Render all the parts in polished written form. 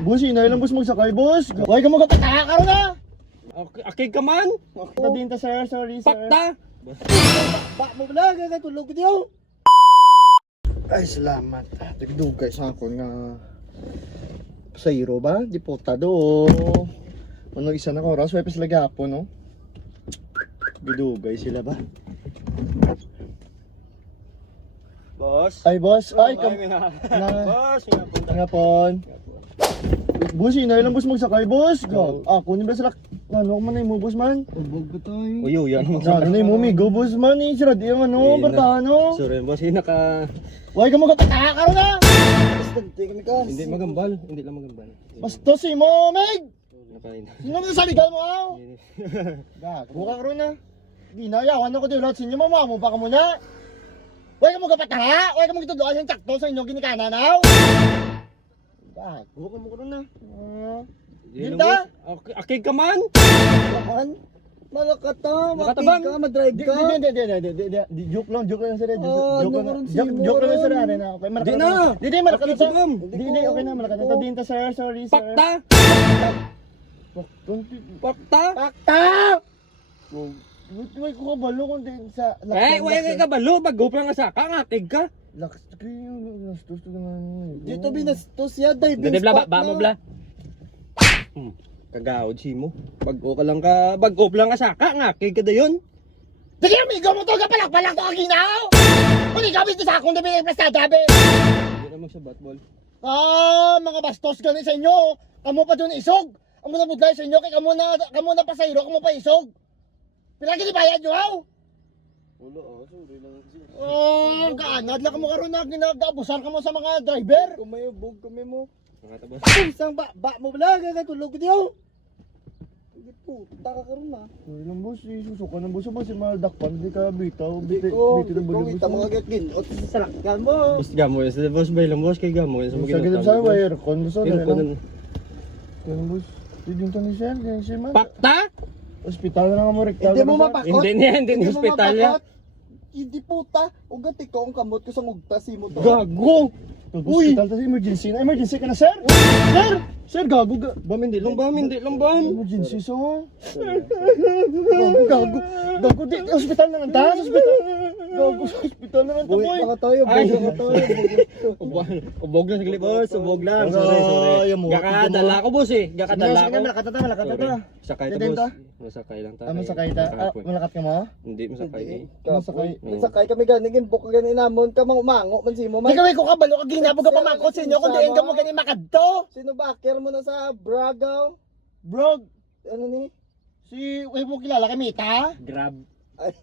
Boss, inay lang boss magsakay, boss. Huwag ka magpataka na. Okay ka man? Tadinta sir, sorry sir. Pakta! Ba mo bala, tulog ko diyo. Ay, salamat. Nagdugay sa ako nga pasayro ba? Diputado. Ano isa na oras, wala pa sila gapon, no? Gidugay sila ba? Boss? Ay, boss. Ay, Boss, nga pon. Boss, inay lang boss magsakay, boss. Ako ni ba sila? Ano man ay mo, boss man? Ubog ba tayo? Uyo, yan. Ano na mo, migo, boss man? Sira di yung ano, bartano. Sorry, boss, naka... Huwag ka magpataka na. Bastante kami kas. Hindi magambal, hindi lang magambal. Basta si mo, Meg. Nakain. Sino mo sa ligal mo, aw? Gago ka karon na. Di na, yawan ako din lahat sa inyo, mama mo pa ka muna. Huwag ka magpataka. Huwag ka magtuduan yung tsakto sa inyo ginikanan, aw. Gago ka mo karon na. Ginta? Okay ka man? Laman. Malakata, Nakatabang. makig ka, madrive ka. Di, joke lang sir. ano karon si Joke lang sir, Moron? ano na. Okay, Di na. Di, malakata Okay, sa. sigam. Di, okay na, malakata sa dinta sir, sorry sir. Pakta! Pakta! Pakta! Wait ko kabalo kung din sa... Wala ka balo, bago pa nga saka, ngakig ka. Laks kayo, nastos ko na. Dito binastos ya, diving Dede bla, spot ba mo na. bla. Kagawad si mo. Bago lang ka saka, ngakig ka dayon. Sige, amigo mo to, kapalak-palak to kaginaw! Kung ikaw bito sa akong dabi ng plastada, be! Hindi na magsabat, bol. Mga bastos ganun sa inyo! Kamu pa dun isog! Kamu na budlay sa inyo, kaya kamu na pasayro, kamu pa isog! Pilagi di bayad nyo, aw! Wala sorry lang kasi. Kaanad lang mo karon na ginagabusan ka mo sa mga driver! Kung may ubog kami mo. Nakatabas. Isang ba mo bala, tulog diyo. Hindi po, taka ka rin na. Ay lang boss, susuka ng boss mo si Maldakpan, di ka bitaw, Ikaw, bitaw ng ikaw, boss kita mo agad ginot sa salakyan mo. Boss gamo yun, sa boss bay lang, boss kay gamo yun. Sa gilid sa wire, kon boss, Kaya ko nun. Kaya boss, di to ni sir, kaya si man. Pakta? Ospital na nga mo rektal. Hindi mo mapakot. Hindi mo hospital ya. mapakot. Hindi puta. Ugat ikaw ang kamot ko sa ngugtasi mo to. Gago! Uy! Hospital tas emergency na, emergency ka na sir! Sir! Sir, gago ga... Hindi lang ba? Emergency so... Gago! Di, hospital na lang ta, hospital! Gago, sa hospital na lang ta, Buhay boy! pa ka tayo, buhay pa ka tayo. Ubog lang saglit, boss. Ubog lang. Ay, Sorry. mo. Gakadala ko, boss eh. Gakadala ko. Malakata ta. Sakay ta, Deden boss. ta? Masakay lang ta. Masakay ta? Malakat ka mo? Hindi, masakay eh. Masakay. Sakay kami ganing gimbok ka ganin namon ka umango man si mo man. Di kaway ko kabalo ka ginabog ka pamangkot sa inyo kung diin ka mo ganin makadto! Sino backer mo na sa Bragaw? Bro, Ano ni? si... Uy mo kilala kay Mita? Grab. Ay,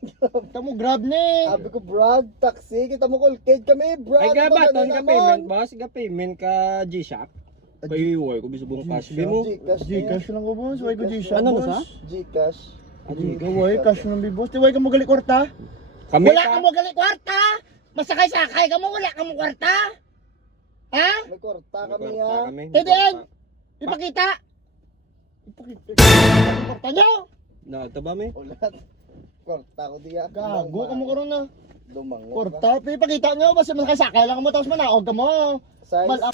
Kamu grab ni! sabi ko brag, taxi, kita mo kulkid kami, brag. Ay, gabaton ka naman. payment, boss. Ka payment ka G-Shop. Kay Iwoy, kung bisubong cash fee mo. Gcash. Gcash lang ko boss, why ko Gcash Ano na boss? sa? Gcash. Gaway, cash lang boss. Di why ka mo gali kwarta? Kami Wala ka. ka mo gali kwarta! Masakay-sakay ka mo, wala ka mo kwarta! Ha? May kwarta May kami kwarta ha. kami. Tedeng! Ipakita! Ipakita yung kwarta nyo! Nakataba mi? Ulat. Kwarta ko diya. Gago ka mo karon na. Lumangot. Kwarta, ipakita nyo, basta masakay lang mo, tapos manaog ka mo. Size. Malak.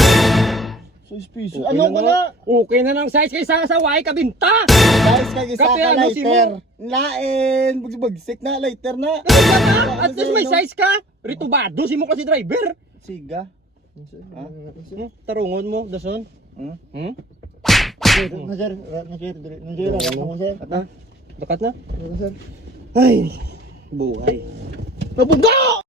6 piso. Okay Ano na ko nga. na? Okay na lang size kay sa saway kabinta. Size kag isa Kape, ka ano, si lighter. mo? Lain. Bagsik na, lighter na. At least may size ka. Ritubado si mo kasi driver. Siga. Tarungon mo, dason. Hmm? Sir, sir. At na? Dakat na? Sir. Ay, buhay. Mabunggo!